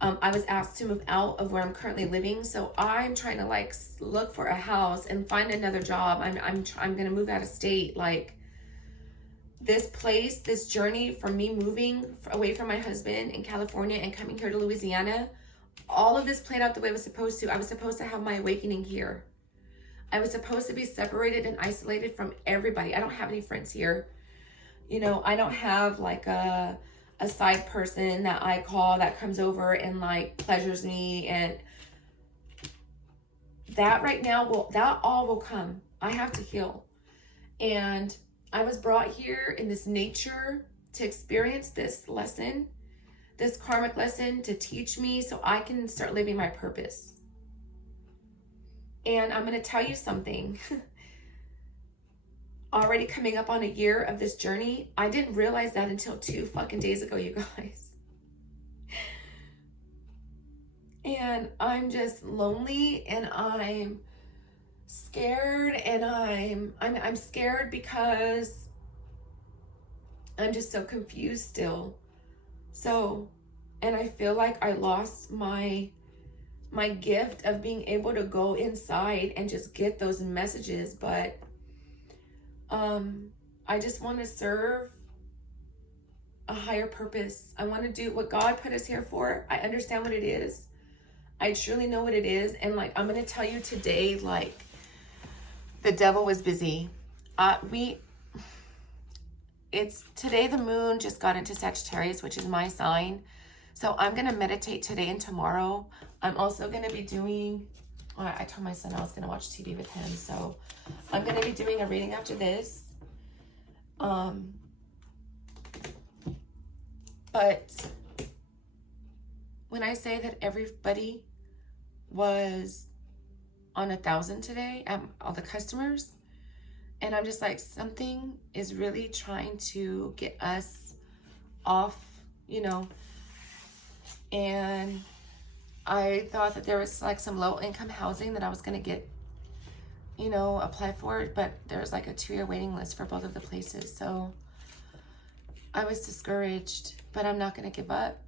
I was asked to move out of where I'm currently living, so I'm trying to, like, look for a house and find another job. I'm gonna move out of state. Like, this journey from me moving away from my husband in California and coming here to Louisiana, all of this played out the way it was supposed to. I was supposed to have my awakening here. I was supposed to be separated and isolated from everybody. I don't have any friends here. You know, I don't have like a side person that I call that comes over and like pleasures me, and that right now that all will come. I have to heal. And I was brought here in this nature to experience this lesson, this karmic lesson, to teach me so I can start living my purpose. And I'm going to tell you something. Already coming up on a year of this journey. I didn't realize that until 2 fucking days ago, you guys. And I'm just lonely, and I'm scared, and I'm scared because I'm just so confused still. So, and I feel like I lost my gift of being able to go inside and just get those messages. But I just want to serve a higher purpose. I want to do what God put us here for. I understand what it is. I truly know what it is. And like, I'm going to tell you today, like, the devil was busy. It's today the moon just got into Sagittarius, which is my sign. So I'm going to meditate today and tomorrow. I'm also going to be doing, I told my son I was going to watch TV with him. So I'm going to be doing a reading after this. But when I say that everybody was on 1,000 today, all the customers, and I'm just like, something is really trying to get us off, you know. And I thought that there was like some low income housing that I was gonna get, you know, apply for it, but there's like a 2-year waiting list for both of the places. So I was discouraged, but I'm not gonna give up.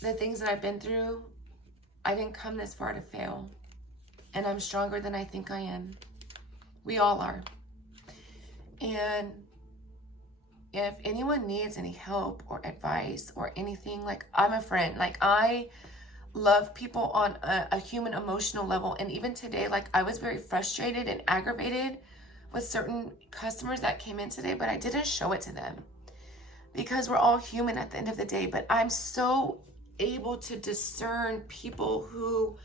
The things that I've been through, I didn't come this far to fail. And I'm stronger than I think I am. We all are. And if anyone needs any help or advice or anything, like, I'm a friend. Like, I love people on a human emotional level. And even today, like, I was very frustrated and aggravated with certain customers that came in today, but I didn't show it to them because we're all human at the end of the day. But I'm so able to discern people who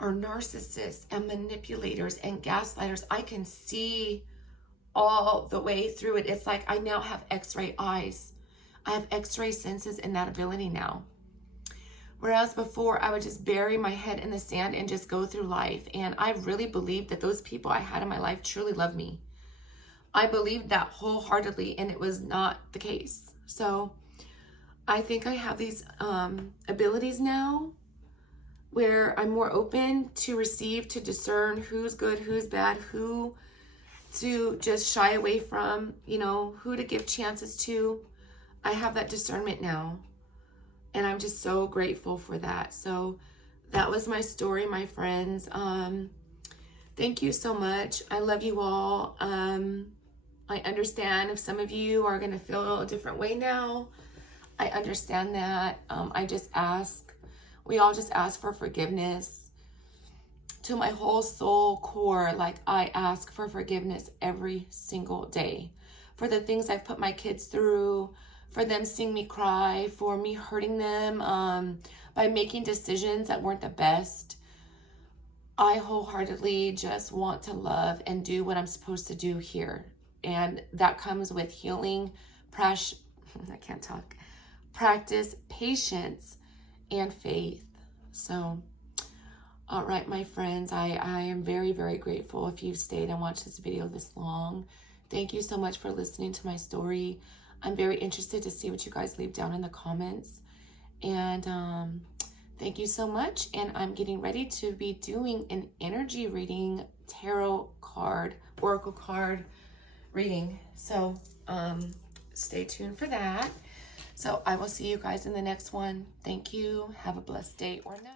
are narcissists and manipulators and gaslighters. I can see all the way through it. It's like I now have x-ray eyes. I have x-ray senses and that ability now. Whereas before, I would just bury my head in the sand and just go through life. And I really believed that those people I had in my life truly loved me. I believed that wholeheartedly, and it was not the case. So I think I have these abilities now where I'm more open to receive, to discern who's good, who's bad, who to just shy away from, you know, who to give chances to. I have that discernment now, and I'm just so grateful for that. So that was my story, my friends. Thank you so much. I love you all. I understand if some of you are going to feel a different way now. I understand that. We all just ask for forgiveness. To my whole soul core, like, I ask for forgiveness every single day for the things I've put my kids through, for them seeing me cry, for me hurting them by making decisions that weren't the best. I wholeheartedly just want to love and do what I'm supposed to do here. And that comes with healing, practice, patience, and faith. So, all right, my friends, I am very, very grateful if you've stayed and watched this video this long. Thank you so much for listening to my story. I'm very interested to see what you guys leave down in the comments. And thank you so much. And I'm getting ready to be doing an energy reading, tarot card, oracle card reading. So stay tuned for that. So I will see you guys in the next one. Thank you. Have a blessed day or night.